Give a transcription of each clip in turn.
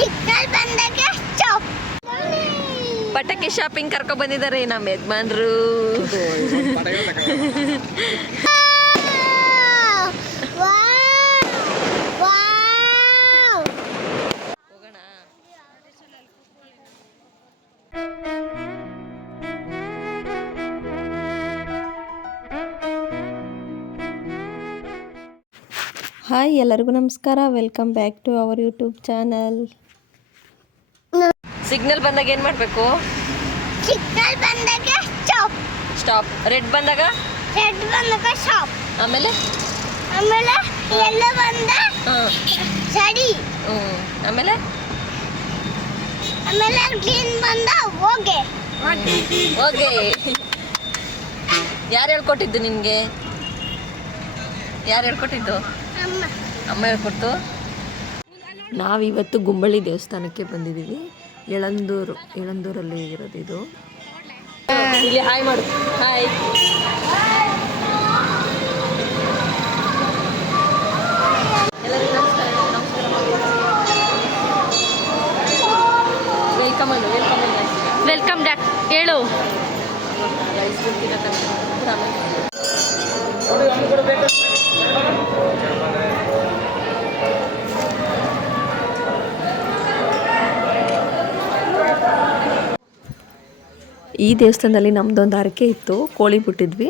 ಚಿಕ್ಕಲ್ ಬಂದಾಗ ಸ್ಟಾಪ್ ಪಟಾಕಿ ಶಾಪಿಂಗ್ ಕರ್ಕೊ ಬಂದಿದ್ದಾರೆ ನಮ್ಮ ಯಜಮಾನ್ರು. ಹೋಗೋಣ ಹಾಯ್ ಎಲ್ಲರಿಗೂ ನಮಸ್ಕಾರ. Welcome back to our YouTube channel signal ಬಂದಾಗ ಏನು ಮಾಡಬೇಕು? ಸಿಗ್ನಲ್ ಬಂದಾಗ ಸ್ಟಾಪ್ ಸ್ಟಾಪ್ ರೆಡ್ ಬಂದಾಗ? ರೆಡ್ ಬಂದಾಗ ಸ್ಟಾಪ್ ಆಮೇಲೆ? ಆಮೇಲೆ ಎಲ್ಲ ಬಂದ ಸರಿ. ಆಮೇಲೆ? ಆಮೇಲೆ ಗ್ರೀನ್ ಬಂದ ಓಕೆ ಓಕೆ ಯಾರು ಹೇಳ್ಕೊಟ್ಟಿದ್ದು ನಿನಗೆ? ಯಾರು ಹೇಳ್ಕೊಟ್ಟಿದ್ದು? ಅಮ್ಮ. ಅಮ್ಮ ಹೇಳ್ಕೊಟ್ಟು ನಾವಿವತ್ತು ಗುಂಬಳಿ ದೇವಸ್ಥಾನಕ್ಕೆ ಬಂದಿದ್ದೀವಿ. ಯಳಂದೂರು ಯಳಂದೂರಲ್ಲಿ ಇರೋದು ಇದು. ಇಲ್ಲಿ ಹಾಯ್ ಮಾಡು. ಹಾಯ್. ಎಲ್ಲರಿಗೂ ನಮಸ್ಕಾರ ವೆಲ್ಕಮ್ ಅನ್ನು ವೆಲ್ಕಮ್ ವೆಲ್ಕಮ್ ಡಾಕ್ ಹೇಳು. ಈ ದೇವಸ್ಥಾನದಲ್ಲಿ ನಮ್ಮದೊಂದು ಹರಕೆ ಇತ್ತು, ಕೋಳಿ ಬಿಟ್ಟಿದ್ವಿ.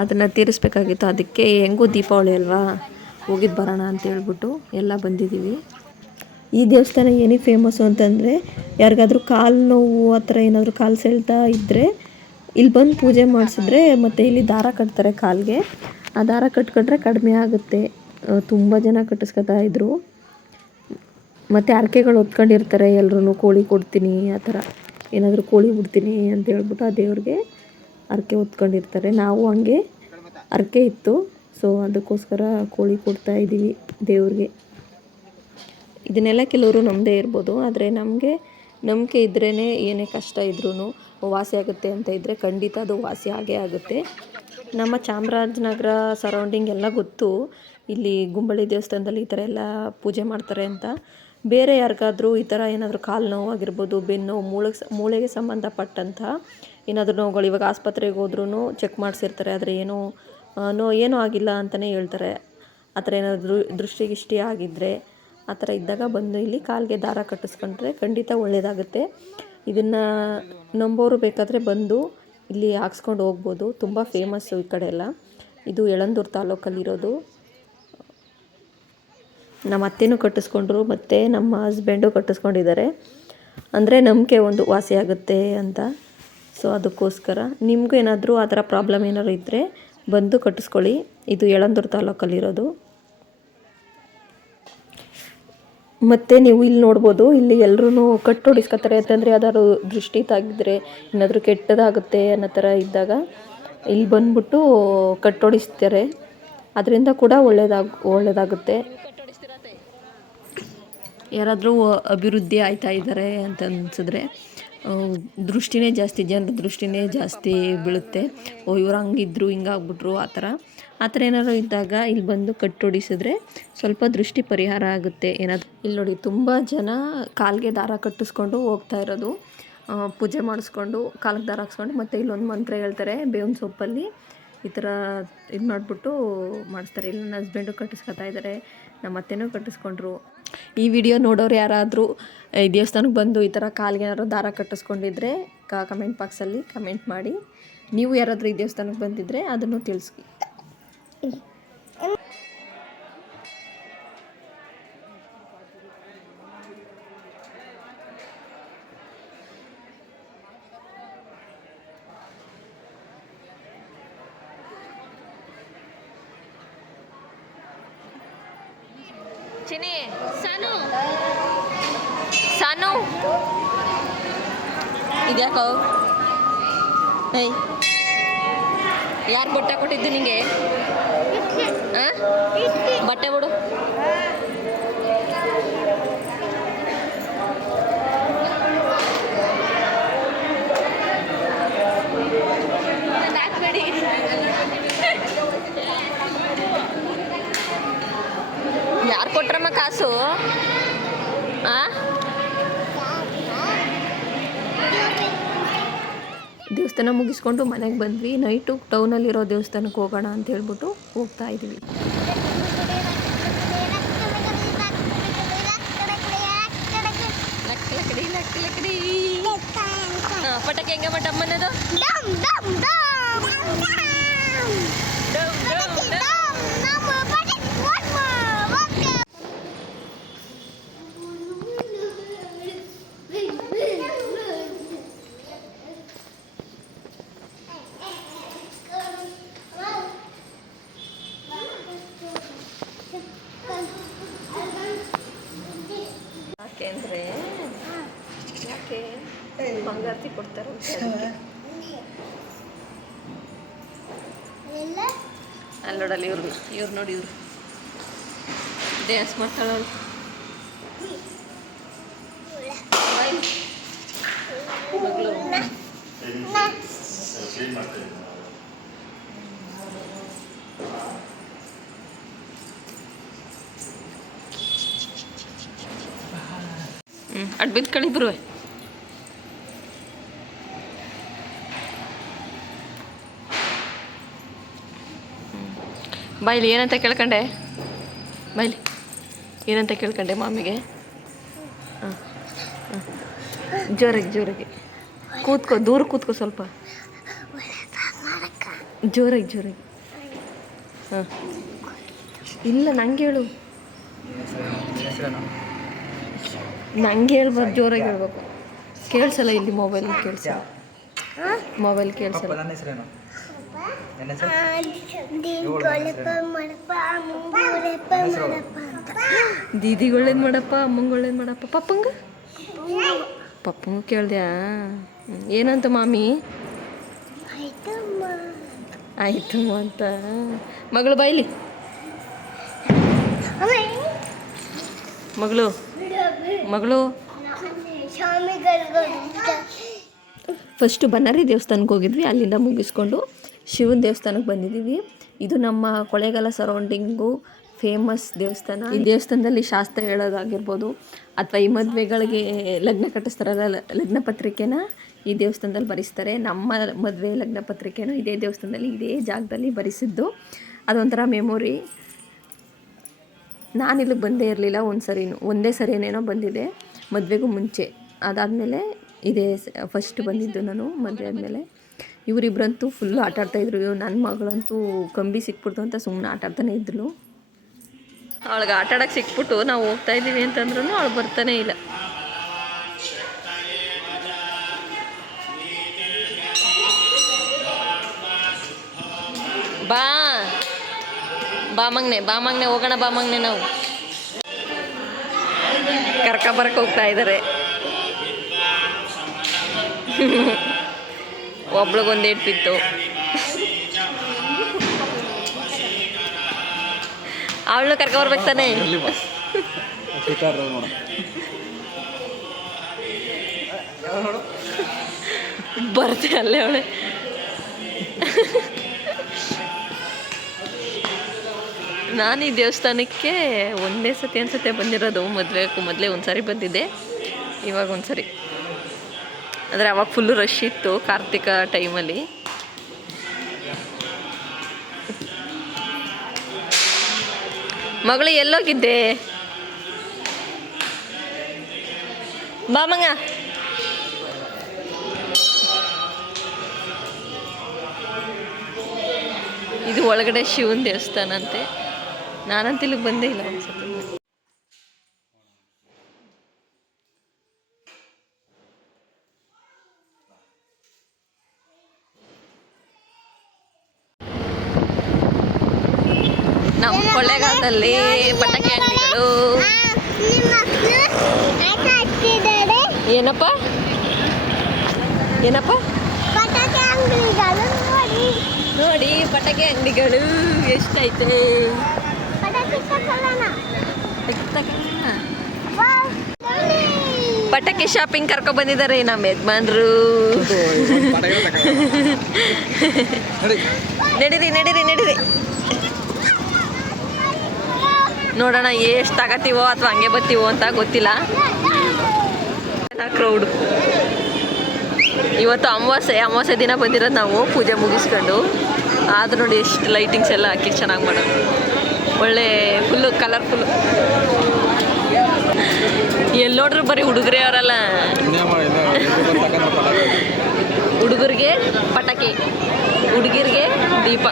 ಅದನ್ನು ತೀರಿಸ್ಬೇಕಾಗಿತ್ತು. ಅದಕ್ಕೆ ಹೆಂಗೂ ದೀಪಾವಳಿ ಅಲ್ವಾ ಹೋಗಿದ್ದು ಬರೋಣ ಅಂತ ಹೇಳ್ಬಿಟ್ಟು ಎಲ್ಲ ಬಂದಿದ್ದೀವಿ ಈ ದೇವಸ್ಥಾನ ಏನೇ ಫೇಮಸ್ಸು ಅಂತಂದರೆ, ಯಾರಿಗಾದ್ರೂ ಕಾಲು ನೋವು, ಆ ಥರ ಏನಾದರೂ ಕಾಲು ಸೆಳ್ತಾ ಇದ್ದರೆ ಇಲ್ಲಿ ಬಂದು ಪೂಜೆ ಮಾಡಿಸಿದ್ರೆ ಮತ್ತು ಇಲ್ಲಿ ದಾರ ಕಟ್ತಾರೆ ಕಾಲಿಗೆ. ಆ ದಾರ ಕಟ್ಕೊಂಡ್ರೆ ಕಡಿಮೆ ಆಗುತ್ತೆ. ತುಂಬ ಜನ ಕಟ್ಟಿಸ್ಕೊತಾ ಇದ್ದರು ಮತ್ತು ಹರಕೆಗಳು ಹೊತ್ಕೊಂಡಿರ್ತಾರೆ ಎಲ್ಲರೂ ಕೋಳಿ ಕೊಡ್ತೀನಿ, ಆ ಥರ. ಏನಾದರೂ ಕೋಳಿ ಬಿಡ್ತೀನಿ ಅಂತ ಹೇಳ್ಬಿಟ್ಟು ಆ ದೇವ್ರಿಗೆ ಹರಕೆ ಹೊತ್ಕೊಂಡಿರ್ತಾರೆ. ನಾವು ಹಂಗೆ ಹರಕೆ ಇತ್ತು. ಸೊ ಅದಕ್ಕೋಸ್ಕರ ಕೋಳಿ ಕೊಡ್ತಾ ಇದ್ದೀವಿ ದೇವ್ರಿಗೆ. ಇದನ್ನೆಲ್ಲ ಕೆಲವರು ನಮ್ಮದೇ ಇರ್ಬೋದು. ಆದರೆ ನಮಗೆ ನಂಬಿಕೆ ಇದ್ರೇ ಏನೇ ಕಷ್ಟ ಇದ್ರೂ ವಾಸಿ ಆಗುತ್ತೆ ಅಂತ ಇದ್ದರೆ ಖಂಡಿತ ಅದು ವಾಸಿ ಆಗೇ ಆಗುತ್ತೆ. ನಮ್ಮ ಚಾಮರಾಜನಗರ ಸರೌಂಡಿಂಗ್ ಎಲ್ಲ ಗೊತ್ತು. ಇಲ್ಲಿ ಗುಂಬಳಿ ದೇವಸ್ಥಾನದಲ್ಲಿ ಈ ಥರ ಎಲ್ಲ ಪೂಜೆ ಮಾಡ್ತಾರೆ ಅಂತ. ಬೇರೆ ಯಾರಿಗಾದರೂ ಈ ಥರ ಏನಾದರೂ ಕಾಲು ನೋವು ಆಗಿರ್ಬೋದು ಬೆನ್ನು ಮೂಳೆಗೆ ಮೂಳೆಗೆ ಸಂಬಂಧಪಟ್ಟಂಥ ಏನಾದರೂ ನೋವುಗಳು ಇವಾಗ ಆಸ್ಪತ್ರೆಗೆ ಹೋದ್ರೂ ಚೆಕ್ ಮಾಡಿಸಿರ್ತಾರೆ, ಆದರೆ ಏನೂ ನೋ, ಏನೂ ಆಗಿಲ್ಲ ಅಂತಲೇ ಹೇಳ್ತಾರೆ. ಆ ಥರ ಏನಾದರೂ ದೃಷ್ಟಿಗಿಷ್ಟಿ ಆಗಿದ್ದರೆ ಆ ಥರ ಇದ್ದಾಗ ಬಂದು ಇಲ್ಲಿ ಕಾಲಿಗೆ ದಾರ ಕಟ್ಟಿಸ್ಕೊಂಡ್ರೆ ಖಂಡಿತ ಒಳ್ಳೆಯದಾಗುತ್ತೆ ಇದನ್ನು ನಂಬೋರು ಬೇಕಾದರೆ ಬಂದು ಇಲ್ಲಿ ಹಾಕ್ಸ್ಕೊಂಡು ಹೋಗ್ಬೋದು. ತುಂಬ ಫೇಮಸ್ಸು ಈ ಕಡೆ ಎಲ್ಲ. ಇದು ಯಳಂದೂರು ತಾಲೂಕಲ್ಲಿರೋದು. ನಮ್ಮ ಅತ್ತೆನೂ ಕಟ್ಟಿಸ್ಕೊಂಡ್ರು, ಮತ್ತು ನಮ್ಮ ಹಸ್ಬೆಂಡು ಕಟ್ಟಿಸ್ಕೊಂಡಿದ್ದಾರೆ. ಅಂದರೆ ನಂಬಿಕೆ ಒಂದು ವಾಸಿ ಆಗುತ್ತೆ ಅಂತ. ಸೊ ಅದಕ್ಕೋಸ್ಕರ ನಿಮಗೂ ಏನಾದರೂ ಆ ಥರ ಪ್ರಾಬ್ಲಮ್ ಏನಾದ್ರು ಇದ್ದರೆ ಬಂದು ಕಟ್ಟಿಸ್ಕೊಳ್ಳಿ. ಇದು ಯಳಂದೂರು ತಾಲೂಕಲ್ಲಿರೋದು. ಮತ್ತು ನೀವು ಇಲ್ಲಿ ನೋಡ್ಬೋದು, ಇಲ್ಲಿ ಎಲ್ಲರೂ ಕಟ್ಟು ಹೊಡಿಸ್ಕೊತಾರೆ ಯಾಕಂದರೆ ಯಾವ್ದಾದ್ರು ದೃಷ್ಟಿ ತಾಗಿದ್ರೆ ಏನಾದರೂ ಕೆಟ್ಟದಾಗುತ್ತೆ ಅನ್ನೋ ಥರ ಇದ್ದಾಗ ಇಲ್ಲಿ ಬಂದ್ಬಿಟ್ಟು ಕಟ್ಟೊಡಿಸ್ತಾರೆ. ಅದರಿಂದ ಕೂಡ ಒಳ್ಳೆಯದಾಗ ಒಳ್ಳೆಯದಾಗುತ್ತೆ ಯಾರಾದರೂ ಅಭಿವೃದ್ಧಿ ಆಯ್ತಾ ಇದ್ದಾರೆ ಅಂತ ಅನ್ಸಿದ್ರೆ ದೃಷ್ಟಿನೇ ಜಾಸ್ತಿ, ಜನರ ದೃಷ್ಟಿನೇ ಜಾಸ್ತಿ ಬೀಳುತ್ತೆ. ಓ, ಇವ್ರು ಹಂಗಿದ್ರು, ಹಿಂಗಾಗ್ಬಿಟ್ರು, ಆ ಥರ. ಆ ಥರ ಏನಾದ್ರು ಇದ್ದಾಗ ಇಲ್ಲಿ ಬಂದು ಕಟ್ಟೊಡಿಸಿದ್ರೆ ಸ್ವಲ್ಪ ದೃಷ್ಟಿ ಪರಿಹಾರ ಆಗುತ್ತೆ. ಏನಾದ್ರು ಇಲ್ಲಿ ನೋಡಿ, ತುಂಬ ಜನ ಕಾಲಿಗೆ ದಾರ ಕಟ್ಟಿಸ್ಕೊಂಡು ಹೋಗ್ತಾ ಇರೋದು. ಪೂಜೆ ಮಾಡಿಸ್ಕೊಂಡು ಕಾಲಿಗೆ ದಾರ ಹಾಕ್ಸ್ಕೊಂಡು ಮತ್ತು ಇಲ್ಲೊಂದು ಮಂತ್ರ ಹೇಳ್ತಾರೆ, ಬೇವಿನ ಸೊಪ್ಪಲ್ಲಿ ಈ ಥರ ಇದು ಮಾಡಿಬಿಟ್ಟು ಮಾಡಿಸ್ತಾರೆ. ಇಲ್ಲಿ ನನ್ನ ಹಸ್ಬೆಂಡು ಕಟ್ಟಿಸ್ಕೊತಾ ಇದ್ದಾರೆ ನಮ್ಮ ಅತ್ತೆನೂ ಕಟ್ಟಿಸ್ಕೊಂಡ್ರು. ಈ ವಿಡಿಯೋ ನೋಡೋರು ಯಾರಾದರೂ ಈ ದೇವಸ್ಥಾನಕ್ಕೆ ಬಂದು ಈ ಥರ ಕಾಲಿಗೆ ಏನಾದ್ರು ದಾರ ಕಟ್ಟಿಸ್ಕೊಂಡಿದ್ರೆ, ಕ ಕಮೆಂಟ್ ಬಾಕ್ಸಲ್ಲಿ ಕಮೆಂಟ್ ಮಾಡಿ. ನೀವು ಯಾರಾದರೂ ಈ ದೇವಸ್ಥಾನಕ್ಕೆ ಬಂದಿದ್ದರೆ ಅದನ್ನು ತಿಳಿಸಿ ಚಿನಿ ಸಾನು. ಸಾನು. ಇದ್ಯಾಕೋ? ಏಯ್. ಯಾರು ಬಟ್ಟೆ ಕೊಟ್ಟಿದ್ದು ನಿಂಗೆ? ಬಟ್ಟೆ ಬಿಡು ಯಾರು ಕೊಟ್ರಮ್ಮ ಕಾಸು ಆ ದೇವಸ್ಥಾನ ಮುಗಿಸ್ಕೊಂಡು ಮನೆಗೆ ಬಂದ್ವಿ. ನೈಟು ಟೌನಲ್ಲಿರೋ ದೇವಸ್ಥಾನಕ್ಕೆ ಹೋಗೋಣ ಅಂತ ಹೇಳ್ಬಿಟ್ಟು ಹೋಗ್ತಾ ಇದ್ವಿ ಪಟಾಕಿ ಹೆಂಗ ಮಟ್ಟ ಅಮ್ಮನದು ಮಂಗಾರತಿ ಕೊಡ್ತಾರೆ ಅಲ್ಲಿ ನೋಡಲ್ಲ ಇವ್ರು ಇವ್ರು ನೋಡಿ ಇವ್ರು. ಡ್ಯಾನ್ಸ್ ಮಾಡ್ತಾಳ ಅಡ್ ಹ್ಞೂ ಅಡ್ ಬಿದ್ಕಳಿ ಬರುವೆ ಬಾಯ್ಲಿ ಏನಂತ ಕೇಳ್ಕೊಂಡೆ? ಬಾಯ್ಲಿ ಏನಂತ ಕೇಳ್ಕೊಂಡೆ ಮಾಮಿಗೆ? ಹಾಂ ಹಾಂ. ಜೋರಾಗಿ ಜೋರಾಗಿ. ಕೂತ್ಕೋ ದೂರ ಕೂತ್ಕೋ ಸ್ವಲ್ಪ. ಜೋರಾಗಿ ಜೋರಾಗಿ. ಹಾಂ. ಇಲ್ಲ ನಂಗೆ ಹೇಳು. ನಂಗೆ ಹೇಳ್ಬಾರ್ದು ಜೋರಾಗಿ ಹೇಳ್ಬೇಕು. ಕೇಳಿಸಲ್ಲ ಇಲ್ಲಿ ಮೊಬೈಲ್ ಕೇಳಿಸ ಮೊಬೈಲ್ ಕೇಳಿಸಲ್ಲ. ದೀಗೊಳಪ ಮಾಡಪ್ಪ ಅಮ್ಮಂಗಳೇನ್ ಮಾಡಪ್ಪ ಅಂತ. ದೀದಿಗೆ ಒಳ್ಳೇದು ಮಾಡಪ್ಪ ಅಮ್ಮಂಗೆ ಒಳ್ಳೇದು ಪಪ್ಪಂಗ? ಪಪ್ಪಂಗ ಕೇಳ್ದ್ಯಾ? ಏನಂತ ಮಾಮಿ? ಆಯಿತು ಅಂತ. ಮಗಳು ಬಾಯ್ಲಿ? ಮಗಳು? ಮಗಳು? ಫಸ್ಟು ಬನ್ನಾರಿ ದೇವಸ್ಥಾನಕ್ಕೆ ಹೋಗಿದ್ವಿ ಅಲ್ಲಿಂದ ಮುಗಿಸ್ಕೊಂಡು. ಶಿವನ ದೇವಸ್ಥಾನಕ್ಕೆ ಬಂದಿದ್ದೀವಿ. ಇದು ನಮ್ಮ ಕೊಳೆಗಾಲ ಸರೌಂಡಿಂಗು ಫೇಮಸ್ ದೇವಸ್ಥಾನ. ಈ ದೇವಸ್ಥಾನದಲ್ಲಿ ಶಾಸ್ತ್ರ ಹೇಳೋದಾಗಿರ್ಬೋದು, ಅಥವಾ ಈ ಮದುವೆಗಳಿಗೆ ಲಗ್ನ ಕಟ್ಟಿಸ್ತಾರಲ್ಲ, ಲಗ್ನ ಪತ್ರಿಕೆನ ಈ ದೇವಸ್ಥಾನದಲ್ಲಿ ಬರೆಸ್ತಾರೆ. ನಮ್ಮ ಮದುವೆ ಲಗ್ನ ಪತ್ರಿಕೆನೂ ಇದೇ ದೇವಸ್ಥಾನದಲ್ಲಿ, ಇದೇ ಜಾಗದಲ್ಲಿ ಬರೆಸಿದ್ದು. ಅದೊಂಥರ ಮೆಮೊರಿ ನಾನು ಇಲ್ಲಿಗೆ ಬಂದೇ ಇರಲಿಲ್ಲ ಒಂದು ಸರಿನೂ ಒಂದೇ ಸರಿನೇನೋ ಬಂದಿದೆ, ಮದುವೆಗೂ ಮುಂಚೆ. ಅದಾದಮೇಲೆ ಇದೇ ಫಸ್ಟ್ ಬಂದಿದ್ದು ನಾನು, ಮದುವೆ ಆದಮೇಲೆ. ಇವರಿಬ್ಬರಂತೂ ಫುಲ್ಲು ಆಟ ಇವ್ರು ನನ್ನ ಮಗಳಂತೂ ಕಂಬಿ ಸಿಕ್ಬಿಡ್ತು ಅಂತ ಸುಮ್ಮನೆ ಆಟ ಆಡ್ತಾನೆ ಇದ್ಲು. ಅವಳಿಗೆ ಆಟ ಸಿಕ್ಬಿಟ್ಟು ನಾವು ಹೋಗ್ತಾ ಇದ್ದೀವಿ ಅಂತಂದ್ರೂ ಅವಳು ಬರ್ತಾನೆ ಇಲ್ಲ. ಬಾ. ಬಾಮಂಗ್ನೆ ಬಾಮಂಗ್ನೆ ಹೋಗೋಣ ಬಾಮಂಗ್ನೆ ನಾವು. ಕರ್ಕ ಬರಕ್ಕೆ ಹೋಗ್ತಾ ಇದ್ದಾರೆ ಒಬ್ಳಿಗೊಂದು ಬಿತ್ತು ಅವಳು ಕರ್ಕ ಬರ್ಬೇಕು ತಾನೆ? ಬರ್ತೆ ಅಲ್ಲೇ ಅವಳೆ. ನಾನು ಈ ದೇವಸ್ಥಾನಕ್ಕೆ ಒಂದೇ ಸತಿ ಅನ್ಸತ್ತೆ ಬಂದಿರೋದು. ಮದುವೆಗೂ ಮೊದಲೇ ಒಂದು ಸಾರಿ ಬಂದಿದ್ದೆ. ಇವಾಗ ಒಂದು ಅಂದರೆ ಅವಾಗ ಫುಲ್ಲು ರಶ್ ಇತ್ತು ಕಾರ್ತಿಕ ಟೈಮಲ್ಲಿ ಮಗಳು, ಎಲ್ಲೋಗಿದ್ದೆ? ಬಾಮಂಗ ಇದು ಒಳಗಡೆ ಶಿವನ ದೇವಸ್ಥಾನ ಅಂತೆ. ನಾನಂತ ಇಲ್ಲಿಗೆ ಬಂದೇ ಇಲ್ಲ ಒಂದ್ಸತಿ ನಮ್ಮ ಕೊಳ್ಳೇಗಾಲದಲ್ಲಿ ಪಟಾಕಿ ಅಂಗಡಿಗಳು. ಏನಪ್ಪ? ಏನಪ್ಪ? ಪಟಾಕಿ ಅಂಗಡಿಗಳು ನೋಡಿ ಪಟಾಕಿ ಅಂಗಡಿಗಳು. ಎಷ್ಟೈತೆ ಪಟಾಕಿ ಶಾಪಿಂಗ್ ಕರ್ಕೊ ಬಂದಿದ್ದಾರೆ ನಮ್ಮ ಯಜಮಾನ್ರು. ನಡೀರಿ ನಡೀರಿ ನಡೀರಿ. ನೋಡೋಣ ಎಷ್ಟು ತಗತೀವೋ ಅಥವಾ ಹಂಗೆ ಬರ್ತೀವೋ ಅಂತ ಗೊತ್ತಿಲ್ಲ. ಕ್ರೌಡ್ ಇವತ್ತು ಅಮಾವಾಸ್ಯೆ ಅಮಾವಾಸ್ಯೆ ದಿನ ಬಂದಿರೋದು ನಾವು ಪೂಜೆ ಮುಗಿಸ್ಕೊಂಡು. ಆದ್ರೂ ನೋಡಿ ಎಷ್ಟು ಲೈಟಿಂಗ್ಸ್ ಎಲ್ಲ ಹಾಕಿ ಚೆನ್ನಾಗಿ ಮಾಡೋದು. ಒಳ್ಳೆ ಫುಲ್ಲು ಕಲರ್ಫುಲ್ಲು ಎಲ್ಲಿ ನೋಡ್ರಿ ಬರೀ ಹುಡುಗರೇ ಅವರಲ್ಲ? ಹುಡುಗರಿಗೆ ಪಟಾಕಿ, ಹುಡುಗಿರಿಗೆ ದೀಪ.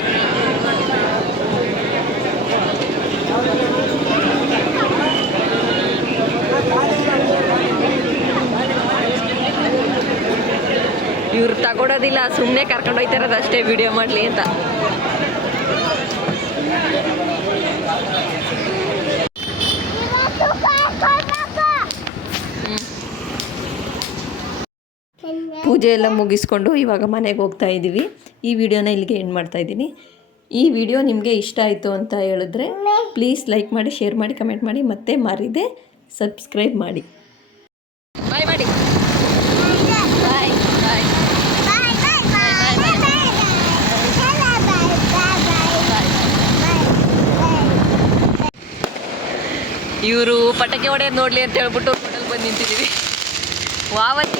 ಇವ್ರು ತಗೊಳೋದಿಲ್ಲ ಸುಮ್ಮನೆ ಕರ್ಕೊಂಡು ಹೋಯ್ತಾರದು ಅಷ್ಟೇ ವಿಡಿಯೋ ಮಾಡಲಿ ಅಂತ. ಪೂಜೆ ಎಲ್ಲ ಮುಗಿಸ್ಕೊಂಡು ಇವಾಗ ಮನೆಗೆ ಹೋಗ್ತಾ ಇದ್ದೀವಿ ಈ ವಿಡಿಯೋನ ಇಲ್ಲಿಗೆ ಎಂಡ್ ಮಾಡ್ತಾ ಇದ್ದೀನಿ ಈ ವಿಡಿಯೋ ನಿಮಗೆ ಇಷ್ಟ ಆಯಿತು ಅಂತ ಹೇಳಿದ್ರೆ ಪ್ಲೀಸ್ ಲೈಕ್ ಮಾಡಿ ಶೇರ್ ಮಾಡಿ ಕಮೆಂಟ್ ಮಾಡಿ, ಮತ್ತೆ ಮರಿದೆ ಸಬ್ಸ್ಕ್ರೈಬ್ ಮಾಡಿ. ಇವರು ಪಟಾಕಿ ಹೊಡೆಯೋದು ನೋಡ್ಲಿ ಅಂತ ಹೇಳ್ಬಿಟ್ಟು ಹೋಟೆಲ್ ಬಂದು ನಿಂತಿದ್ದೀವಿ ವಾವನಿ